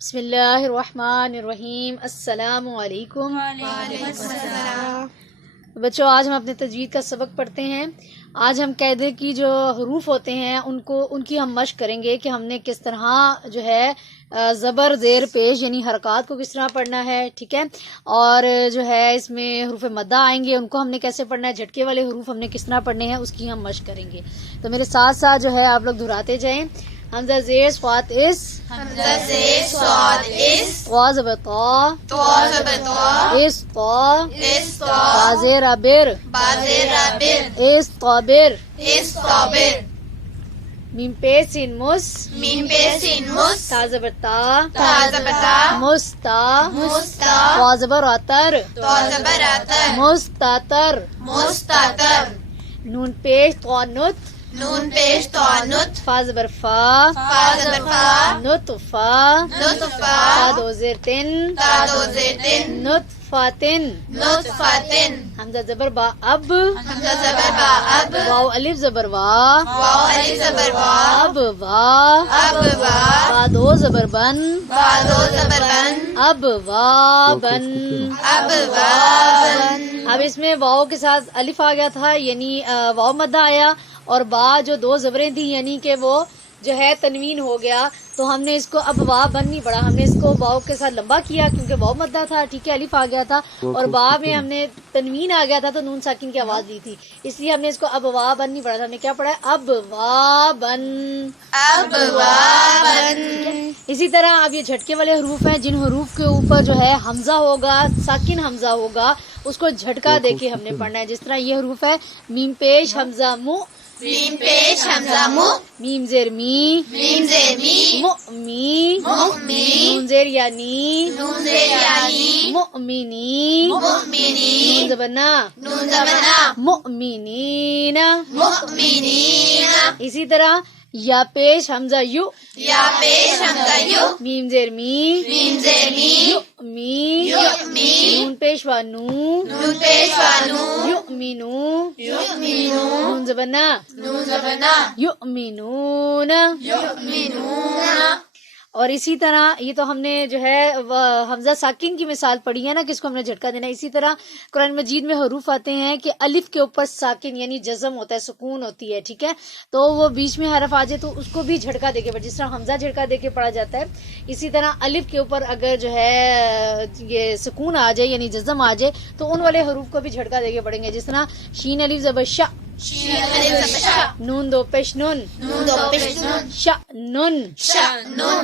بسم اللہ الرحمن الرحیم. السلام علیکم. بچوں آج ہم اپنے تجوید کا سبق پڑھتے ہیں. آج ہم قاعدے کی جو حروف ہوتے ہیں ان کی ہم مشق کریں گے کہ ہم نے کس طرح جو ہے زبر زیر پیش یعنی حرکات کو کس طرح پڑھنا ہے. ٹھیک ہے. اور جو ہے اس میں حروف مدہ آئیں گے ان کو ہم نے کیسے پڑھنا ہے. جھٹکے والے حروف ہم نے کس طرح پڑھنے ہیں اس کی ہم مشق کریں گے. تو میرے ساتھ ساتھ جو ہے آپ لوگ دہراتے جائیں. حمزہ زیر صاد اس طا زبر طا اس طا با زیر بر استابر میم پے سین مس تا زبر تا مستا تا زبر اتر مستتر نون پیش تو نت فا زبر فا نطفا تا دو زیر تن نطفاتن حمزہ زبر با اب واو الف زبر وا اب وا با دو زبر بن اب وا بن. اب اس میں واو کے ساتھ الف آ گیا تھا یعنی واو مدہ آیا اور با جو دو زبریں تھیں یعنی کہ وہ جو ہے تنوین ہو گیا. تو ہم نے اس کو اب وا بن نہیں پڑا, ہم نے اس کو واو کے ساتھ لمبا کیا کیونکہ واو مدہ تھا. ٹھیک ہے. الف آ گیا تھا اور با میں ہم نے تنوین آ گیا تھا تو نون ساکن کی آواز دی تھی, اس لیے ہم نے اس کو اب وا بن نہیں پڑا تھا. ہم نے کیا پڑھا ہے اب وا بن. اسی طرح اب یہ جھٹکے والے حروف ہیں جن حروف کے اوپر جو ہے حمزہ ہوگا, ساکن حمزہ ہوگا, اس کو جھٹکا دے کے ہم نے پڑھنا ہے. جس طرح یہ حروف ہے میم پیش حمزہ مو میم زیر می مؤمی نون زیر یعنی مؤمنی نون زبر نا مؤمنین. اسی طرح یا پیش حمزہ یو میم زیر می یؤمی نون پیش و نو یؤمنو نون زبر نا یؤمنون. اور اسی طرح یہ تو ہم نے جو ہے حمزہ ساکن کی مثال پڑھی ہے نا کہ اس کو ہم نے جھٹکا دینا. اسی طرح قرآن مجید میں حروف آتے ہیں کہ الف کے اوپر ساکن یعنی جزم ہوتا ہے, سکون ہوتی ہے. ٹھیک ہے. تو وہ بیچ میں حرف آ جائے تو اس کو بھی جھٹکا دے کے پڑھا, جس طرح حمزہ جھٹکا دے کے پڑھا جاتا ہے. اسی طرح الف کے اوپر اگر جو ہے یہ سکون آ جائے یعنی جزم آ جائے تو ان والے حروف کو بھی جھٹکا دے کے پڑھیں گے. جس طرح شین الف زبر شا نون دو پیش نون شا نون.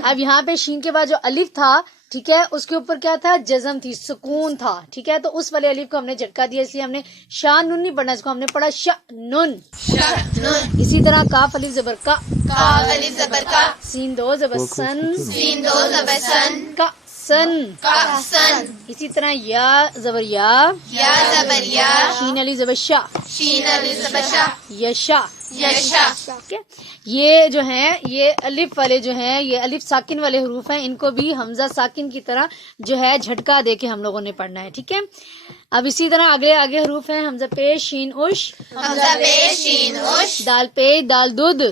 اب یہاں پہ شین کے بعد جو الف تھا ٹھیک ہے اس کے اوپر کیا تھا, جزم تھی, سکون تھا. ٹھیک ہے. تو اس والے الف کو ہم نے جھٹکا دیا, اس لیے ہم نے شا نون نہیں پڑھنا, اس کو ہم نے پڑھا شا نون. اسی طرح کاف الف زبر کا سین دو زبر سن کا سن. اسی طرح یا زبر یا شین علی زبر شا یشا. یہ جو ہیں یہ الف والے جو ہیں یہ الف ساکن والے حروف ہیں, ان کو بھی حمزہ ساکن کی طرح جو ہے جھٹکا دے کے ہم لوگوں نے پڑھنا ہے. ٹھیک ہے. اب اسی طرح آگے حروف ہیں حمزہ پیش شین اش دال پیش دال دودھ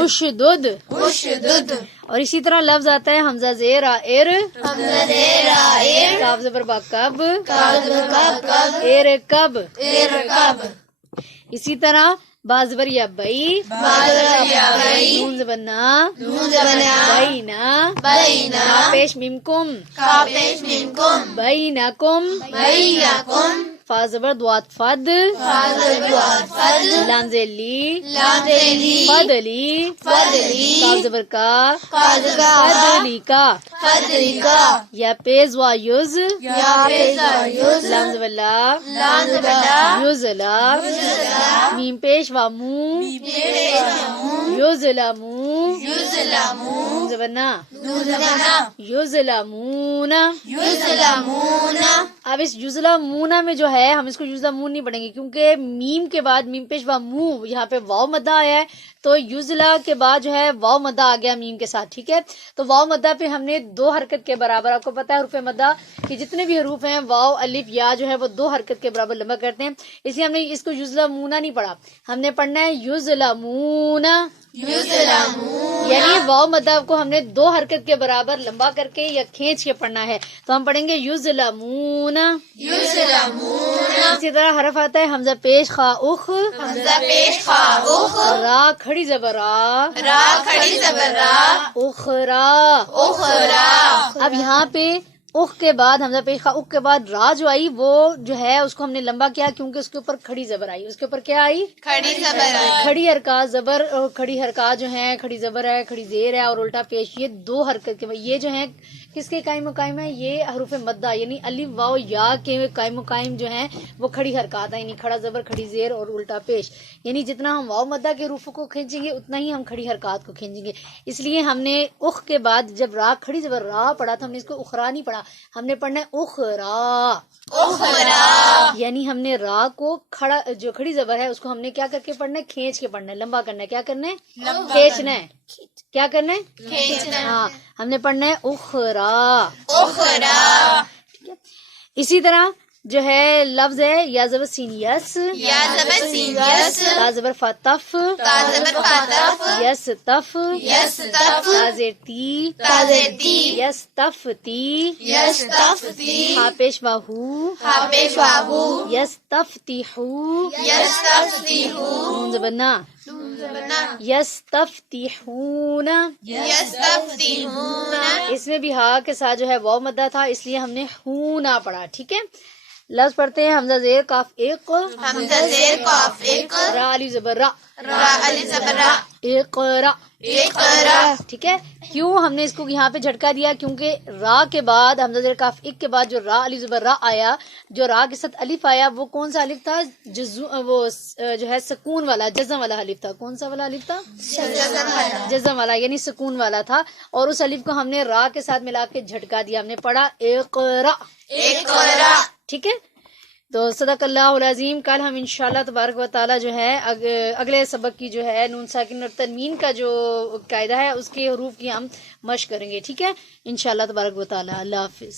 اش دودھ. اور اسی طرح لفظ آتا ہے حمزہ زیر ار کاف زبر با کب ایر کب. اسی طرح با زبر یا بئی نون زبر نا بینا پیش میم کم بینکم فا زبر دوات فد لام زیر لی فدلی کاف زبر کا فدلی کا یا پیز وا یوز لام زبر لا یوزلا میم پیش و مو یوزلمو زبر نا یوزلمون. اب اس یوزلمون میں جو ہے ہم اس کو یوزلمون نہیں پڑھیں گے کیونکہ میم کے بعد میم پیش و مو یہاں پہ واو مدہ آیا ہے, تو یوزلا کے بعد جو ہے واو مدہ آ گیا میم کے ساتھ. ٹھیک ہے. تو واو مدہ پہ ہم نے 2 حرکت کے برابر, آپ کو پتا ہے حروف مدہ کہ جتنے بھی حروف ہیں واو الف یا جو ہے وہ 2 حرکت کے برابر لمبا کرتے ہیں, اس لیے ہم نے اس کو یوزلمون نہیں پڑھا, ہم نے پڑھنا ہے یوزلمون یعنی واو مدہ کو ہم نے 2 حرکت کے برابر لمبا کر کے یا کھینچ کے پڑھنا ہے. تو ہم پڑھیں گے یظلمون. اسی طرح حرف آتا ہے حمزہ پیش خا اخ. را کھڑی زبر را. اخرا. اب یہاں پہ اخ کے بعد حمزہ پیش خا اخ کے بعد را جو آئی وہ جو ہے اس کو ہم نے لمبا کیا کیونکہ اس کے اوپر کھڑی زبر آئی. اس کے اوپر کیا آئی؟ کھڑی حرکات زبر. اور کھڑی حرکات جو ہیں کھڑی زبر ہے کھڑی زیر ہے اور الٹا پیش یہ 2 حرکت کے یہ جو ہیں کس کے قائم و قائم ہے؟ یہ حروف مدہ یعنی الف واو یا کے قائم و قائم جو ہیں وہ کھڑی حرکات ہیں یعنی کھڑا زبر کھڑی زیر اور الٹا پیش. یعنی جتنا ہم واو مدہ کے حروف کو کھینچیں گے اتنا ہی ہم کھڑی حرکات کو کھینچیں گے. اس لیے ہم نے اخ کے بعد جب را کھڑی زبر را پڑھا تھا ہم نے اس کو اخرا نہیں پڑھا. ہم نے پڑھنا ہے اخرا. یعنی ہم نے را کو کھڑا جو کھڑی زبر ہے اس کو ہم نے کیا کر کے پڑھنا ہے؟ کھینچ کے پڑھنا ہے لمبا کرنا ہے. کیا کرنا ہے؟ کھینچنا ہے. کیا کرنا ہے؟ ہاں ہم نے پڑھنا ہے اخرا. اسی طرح جو ہے لفظ ہے یا زبر سین یس. تا زبر فتف. یس تف. تا زیر تی. یس تف تی. ہا پیش واہو. یس تف تی ہو. نون زبر نا. یس تف تی ہون. اس میں بھی ہا کے ساتھ جو ہے واو مدہ تھا اس لیے ہم نے ہونا پڑھا. ٹھیک ہے لفظ پڑھتے ہیں حمزہ زیر کاف ایک. را علی زبر را. اقرا. ٹھیک ہے کیوں ہم نے اس کو یہاں پہ جھٹکا دیا کیونکہ را کے بعد حمزہ زیر کاف ایک کے بعد جو را علی زبر را آیا جو را کے ساتھ الف آیا وہ کون سا الف تھا؟ وہ جو ہے سکون والا جزم والا الف تھا. کون سا والا الف تھا؟ جزم والا یعنی سکون والا تھا. اور اس الف کو ہم نے را کے ساتھ ملا کے جھٹکا دیا. ہم نے پڑھا اقرا. ٹھیک ہے تو صدق اللہ العظیم. کل ہم انشاءاللہ تبارک و تعالی جو ہے اگلے سبق کی جو ہے نون ساکن اور تنوین کا جو قاعدہ ہے اس کے حروف کی ہم مشق کریں گے. ٹھیک ہے انشاءاللہ تبارک و تعالی. اللہ حافظ.